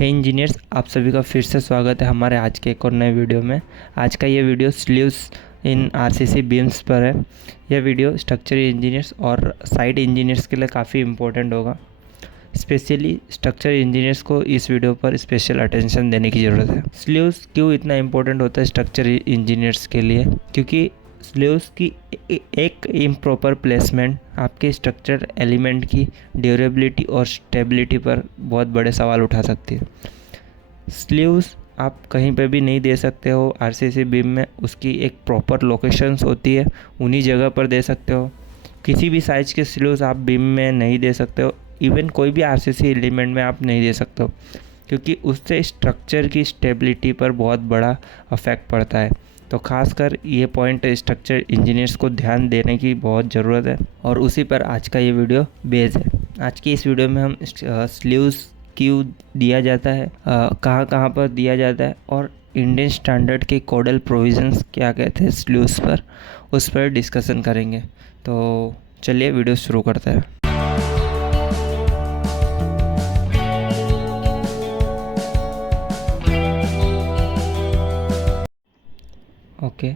हे engineers, आप सभी का फिर से स्वागत है हमारे आज के एक और नए वीडियो में। आज का ये वीडियो स्लीव्स इन आरसीसी बीम्स पर है। यह वीडियो स्ट्रक्चरल इंजीनियर्स और साइट इंजीनियर्स के लिए काफ़ी इम्पोर्टेंट होगा। स्पेशली स्ट्रक्चरल इंजीनियर्स को इस वीडियो पर स्पेशल अटेंशन देने की ज़रूरत है। स्लीव्स क्यों इतना इम्पोर्टेंट होता है स्ट्रक्चरल इंजीनियर्स के लिए? क्योंकि स्लीव्स की एक इम्प्रॉपर प्लेसमेंट आपके स्ट्रक्चर एलिमेंट की ड्यूरेबिलिटी और स्टेबिलिटी पर बहुत बड़े सवाल उठा सकती है। स्लीव्स आप कहीं पे भी नहीं दे सकते हो आरसीसी बीम में, उसकी एक प्रॉपर लोकेशंस होती है, उन्हीं जगह पर दे सकते हो। किसी भी साइज़ के स्लीव्स आप बीम में नहीं दे सकते हो, इवन कोई भी आरसीसी एलिमेंट में आप नहीं दे सकते हो, क्योंकि उससे स्ट्रक्चर की स्टेबिलिटी पर बहुत बड़ा अफेक्ट पड़ता है। तो खासकर ये पॉइंट स्ट्रक्चर इंजीनियर्स को ध्यान देने की बहुत ज़रूरत है और उसी पर आज का ये वीडियो बेस है। आज की इस वीडियो में हम स्लीव्स क्यों दिया जाता है, कहाँ कहाँ पर दिया जाता है और इंडियन स्टैंडर्ड के कोडल प्रोविजंस क्या कहते हैं स्लीव्स पर, उस पर डिस्कशन करेंगे। तो चलिए वीडियो शुरू करते हैं। ओके,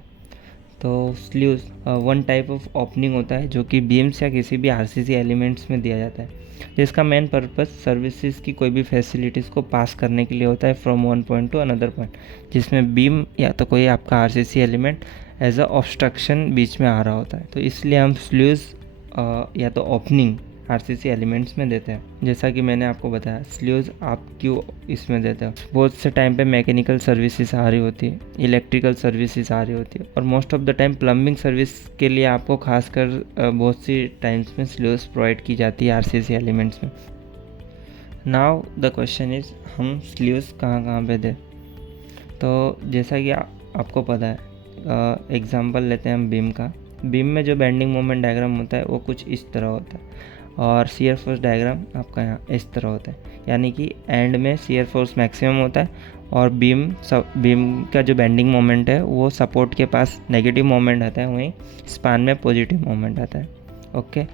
तो sleeves one type of opening होता है जो कि बीम्स या किसी भी आरसीसी एलिमेंट्स में दिया जाता है, जिसका मेन पर्पस सर्विसेज की कोई भी फैसिलिटीज़ को पास करने के लिए होता है from one point to another point, जिसमें बीम या तो कोई आपका RCC element as a obstruction बीच में आ रहा होता है। तो इसलिए हम स्लीव्स या तो ओपनिंग आरसीसी एलिमेंट्स में देते हैं। जैसा कि मैंने आपको बताया, स्लीव्स आप क्यों इसमें देते हो, बहुत से टाइम पे मैकेनिकल सर्विसेज आ रही होती है, इलेक्ट्रिकल सर्विसेज आ रही होती है और most of the time plumbing service के लिए आपको खासकर बहुत सी टाइम्स में स्लीव्स प्रोवाइड की जाती है आरसीसी एलिमेंट्स में। नाउ द क्वेश्चन इज, हम स्लीव्स कहाँ कहाँ पे दें? तो जैसा कि आपको पता है, एग्जांपल लेते हैं हम बीम का। बीम में जो बेंडिंग मोमेंट डायग्राम होता है वो कुछ इस तरह होता है और शियर फोर्स डायग्राम आपका यहाँ इस तरह होता है, यानी कि एंड में शियर फोर्स मैक्सिमम होता है और बीम का जो बेंडिंग मोमेंट है वो सपोर्ट के पास नेगेटिव मोमेंट आता है, वहीं स्पान में पॉजिटिव मोमेंट आता है। ओके,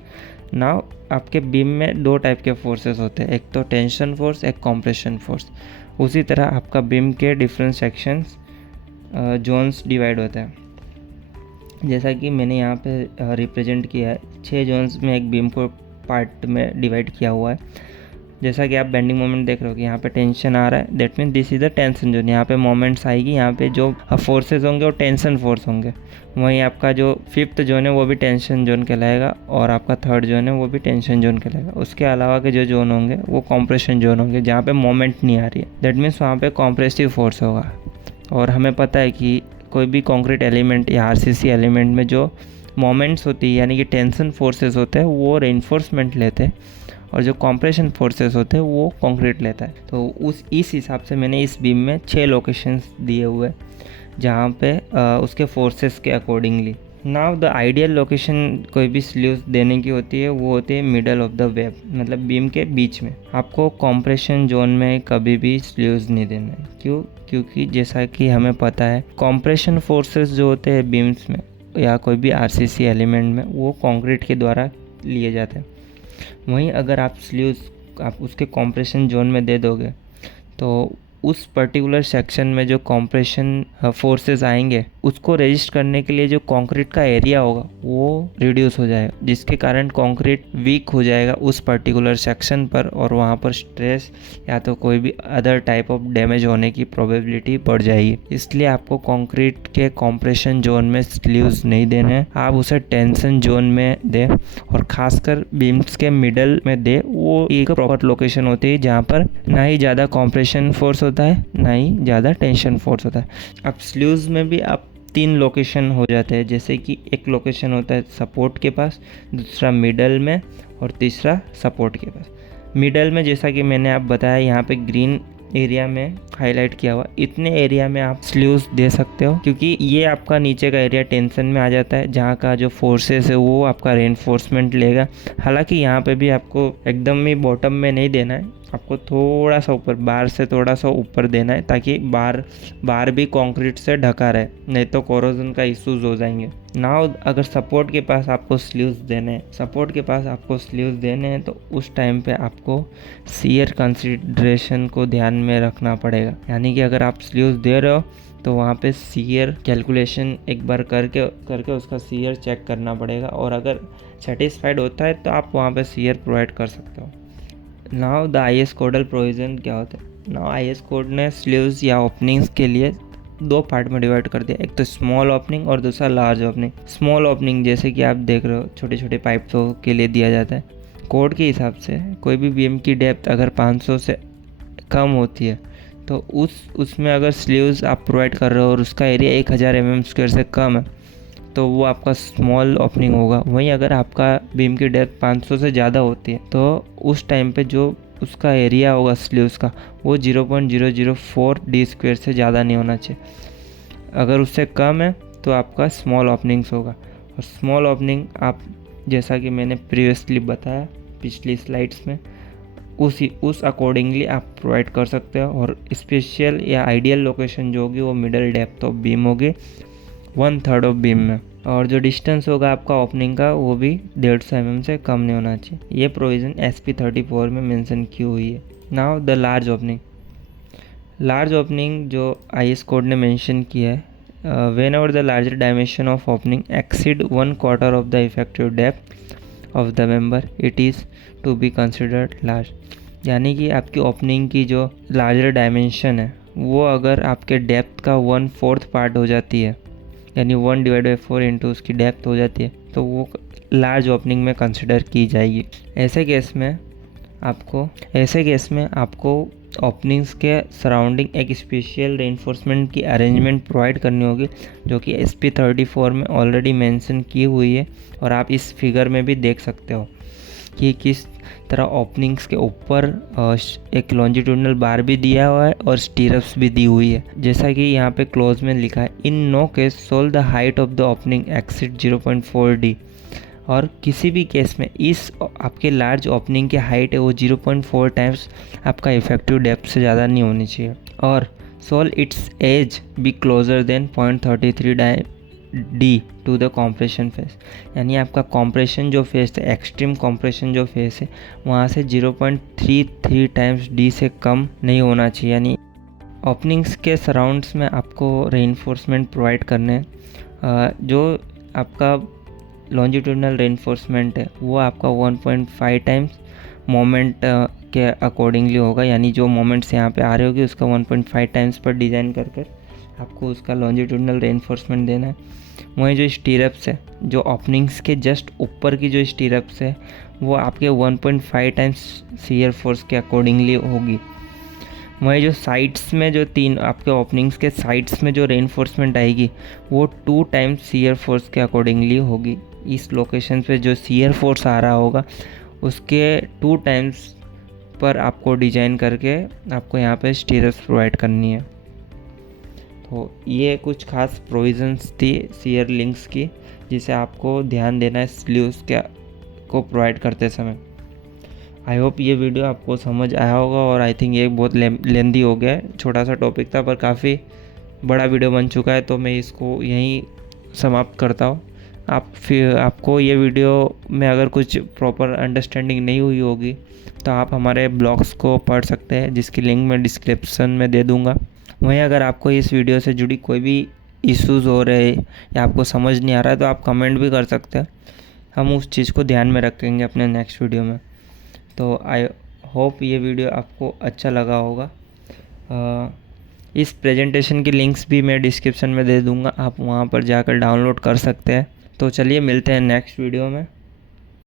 नाउ आपके बीम में दो टाइप के फोर्सेस होते हैं, एक तो टेंशन फोर्स, एक कॉम्प्रेशन फोर्स। उसी तरह आपका बीम के डिफरेंट सेक्शंस जोन्स डिवाइड होते हैं, जैसा कि मैंने यहाँ पे रिप्रेजेंट किया है। 6 जोन्स में एक बीम को पार्ट में डिवाइड किया हुआ है। जैसा कि आप बेंडिंग मोमेंट देख रहे हो कि यहाँ पे टेंशन आ रहा है, that mean this is the tension zone. यहाँ पे मोमेंट्स आएगी, यहाँ पे जो फोर्सेस होंगे वो टेंशन फोर्स होंगे। वहीं आपका जो 5th जोन है वो भी टेंशन जोन कहलाएगा और आपका 3rd जोन है वो भी टेंशन जोन कहलाएगा। उसके अलावा के जो जोन होंगे वो कॉम्प्रेशन जोन होंगे, जहाँ पे मोमेंट नहीं आ रही है, दैट मीन्स वहाँ पे कॉम्प्रेसिव फोर्स होगा। और हमें पता है कि कोई भी कॉन्क्रीट एलिमेंट या आरसीसी एलिमेंट में जो मोमेंट्स होती है यानी कि टेंशन फोर्सेस होते हैं वो रेइंफोर्समेंट लेते हैं और जो कॉम्प्रेशन फोर्सेस होते हैं वो कंक्रीट लेता है। तो इस हिसाब से मैंने इस बीम में 6 लोकेशंस दिए हुए हैं जहाँ पे उसके फोर्सेस के accordingly. Now the ideal location कोई भी स्लीव्स देने की होती है वो होती है मिडल ऑफ द वेब, मतलब बीम के बीच में। आपको कॉम्प्रेशन जोन में कभी भी स्लीव्स नहीं देना है। क्यों? क्योंकि जैसा कि हमें पता है कॉम्प्रेशन फोर्सेस जो होते हैं बीम्स में या कोई भी आरसीसी एलिमेंट में वो कंक्रीट के द्वारा लिए जाते हैं। वहीं अगर आप स्लीव्स आप उसके कॉम्प्रेशन जोन में दे दोगे तो उस पर्टिकुलर सेक्शन में जो कॉम्प्रेशन फोर्सेस आएंगे उसको रेजिस्ट करने के लिए जो कंक्रीट का एरिया होगा वो रिड्यूस हो जाएगा, जिसके कारण कंक्रीट वीक हो जाएगा उस पर्टिकुलर सेक्शन पर और वहाँ पर स्ट्रेस या तो कोई भी अदर टाइप ऑफ डैमेज होने की प्रोबेबिलिटी बढ़ जाएगी। इसलिए आपको कंक्रीट के कॉम्प्रेशन जोन में स्लीव्स नहीं देने हैं, आप उसे टेंशन जोन में दें और खासकर बीम्स के मिडल में दे। वो एक प्रॉपर लोकेशन होती है जहाँ पर ना ही ज़्यादा कॉम्प्रेशन फोर्स होता है ना ही ज़्यादा टेंशन फोर्स होता है। अब स्लीव्स में भी आप 3 लोकेशन हो जाते हैं, जैसे कि एक लोकेशन होता है सपोर्ट के पास, दूसरा मिडल में और तीसरा सपोर्ट के पास। मिडल में जैसा कि मैंने आप बताया यहाँ पे ग्रीन एरिया में हाईलाइट किया हुआ, इतने एरिया में आप स्लीव्स दे सकते हो क्योंकि ये आपका नीचे का एरिया टेंशन में आ जाता है, जहाँ का जो फोर्सेस है वो आपका रेनफोर्समेंट लेगा। हालांकि यहाँ पे भी आपको एकदम ही बॉटम में नहीं देना है, आपको थोड़ा सा ऊपर, बार से थोड़ा सा ऊपर देना है, ताकि बार भी कंक्रीट से ढका रहे, नहीं तो कोरोजन का इश्यूज हो जाएंगे। नाउ अगर सपोर्ट के पास आपको स्लीव्स देने हैं तो उस टाइम पे आपको शियर कंसिडरेशन को ध्यान में रखना पड़ेगा। यानी कि अगर आप स्लीव्स दे रहे हो तो वहाँ पे शियर कैलकुलेशन एक बार करके उसका शियर चेक करना पड़ेगा, और अगर सेटिस्फाइड होता है तो आप वहाँ पे शियर प्रोवाइड कर सकते हो। Now the IS codal provision क्या होता है? नाउ IS कोड ने स्लीव्स या ओपनिंग्स के लिए 2 पार्ट में डिवाइड कर दिया, एक तो स्मॉल ओपनिंग और दूसरा लार्ज ओपनिंग। स्मॉल ओपनिंग जैसे कि आप देख रहे हो छोटे छोटे पाइपों के लिए दिया जाता है। कोड के हिसाब से कोई भी बीम की डेप्थ अगर 500 से कम होती है तो उसमें अगर स्लीव्स आप प्रोवाइड कर रहे हो और उसका एरिया 1000 mm² से कम है तो वो आपका स्मॉल ओपनिंग होगा। वहीं अगर आपका बीम की डेप्थ 500 से ज़्यादा होती है तो उस टाइम पे जो उसका एरिया होगा स्लीव्स का वो 0.004 d² से ज़्यादा नहीं होना चाहिए। अगर उससे कम है तो आपका स्मॉल ओपनिंग्स होगा। और स्मॉल ओपनिंग आप, जैसा कि मैंने प्रीवियसली बताया पिछली स्लाइड्स में, उस अकॉर्डिंगली आप प्रोवाइड कर सकते हो। और स्पेशल या आइडियल लोकेशन जो होगी वो मिडल डेप्थ ऑफ बीम होगी 1/3 ऑफ बीम में, और जो डिस्टेंस होगा आपका ओपनिंग का वो भी 150 mm से कम नहीं होना चाहिए। ये प्रोविज़न SP 34 में मेंशन की हुई है। नाउ द लार्ज ओपनिंग जो IS कोड ने मेंशन किया है, whenever the larger dimension of opening exceed 1/4 of the effective depth of the member it is to be considered large. यानी कि आपकी ओपनिंग की जो लार्जर डायमेंशन है वो अगर आपके डेप्थ का 1/4 पार्ट हो जाती है, यानी 1/4 इंटू उसकी डेप्थ हो जाती है, तो वो लार्ज ओपनिंग में कंसिडर की जाएगी। ऐसे केस में आपको ओपनिंग्स के सराउंडिंग एक स्पेशल रेइंफोर्समेंट की अरेंजमेंट प्रोवाइड करनी होगी, जो कि SP 34 में ऑलरेडी मेंशन की हुई है। और आप इस फिगर में भी देख सकते हो कि किस तरह ओपनिंग्स के ऊपर एक लॉन्जिट्यूडनल बार भी दिया हुआ है और स्टीरप्स भी दी हुई है। जैसा कि यहाँ पे क्लोज में लिखा है, in no case shall the height of the opening exceed 0.4 d। और किसी भी केस में इस आपके लार्ज ओपनिंग की हाइट है वो 0.4 टाइम्स आपका इफेक्टिव डेप्थ से ज़्यादा नहीं होनी चाहिए। और shall its edge be closer than 0.33 d to the compression face. यानी आपका कॉम्प्रेशन जो फेस है, एक्सट्रीम कॉम्प्रेशन जो फेस है, वहाँ से 0.33 टाइम्स d से कम नहीं होना चाहिए। यानी ओपनिंग्स के सराउंड्स में आपको रेइंफोर्समेंट प्रोवाइड करने जो आपका लॉन्जिट्यूडनल रेइंफोर्समेंट है वो आपका 1.5 टाइम्स मोमेंट के अकॉर्डिंगली होगा। यानी जो मोमेंट्स यहाँ पे आ रहे होगी उसका 1.5 टाइम्स पर डिज़ाइन कर आपको उसका लॉन्जिट्यूडनल रेइंफोर्समेंट देना है। वहीं जो स्टीरप्स है, जो ओपनिंग्स के जस्ट ऊपर की जो स्टीरप्स है वो आपके 1.5 टाइम्स शियर फोर्स के अकॉर्डिंगली होगी। वहीं जो साइड्स में जो 3 आपके ओपनिंग्स के साइड्स में जो रेइंफोर्समेंट आएगी वो 2 टाइम्स शियर फोर्स के अकॉर्डिंगली होगी। इस लोकेशन पे जो शियर फोर्स आ रहा होगा उसके 2 टाइम्स पर आपको डिजाइन करके आपको यहाँ पे स्टीरप्स प्रोवाइड करनी है। तो ये कुछ खास प्रोविजंस थी शियर लिंक्स की, जिसे आपको ध्यान देना है स्लीव्स को प्रोवाइड करते समय। आई होप ये वीडियो आपको समझ आया होगा, और आई थिंक ये बहुत लेंदी हो गया है, छोटा सा टॉपिक था पर काफ़ी बड़ा वीडियो बन चुका है, तो मैं इसको यहीं समाप्त करता हूँ। आपको ये वीडियो में अगर कुछ प्रॉपर अंडरस्टैंडिंग नहीं हुई होगी तो आप हमारे ब्लॉग्स को पढ़ सकते हैं, जिसकी लिंक मैं डिस्क्रिप्शन में दे दूँगा। वहीं अगर आपको इस वीडियो से जुड़ी कोई भी इश्यूज़ हो रहे हैं या आपको समझ नहीं आ रहा है तो आप कमेंट भी कर सकते हैं, हम उस चीज़ को ध्यान में रखेंगे अपने नेक्स्ट वीडियो में। तो आई होप ये वीडियो आपको अच्छा लगा होगा। इस प्रेजेंटेशन की लिंक्स भी मैं डिस्क्रिप्शन में दे दूँगा, आप वहाँ पर जाकर डाउनलोड कर सकते हैं। तो चलिए मिलते हैं नेक्स्ट वीडियो में।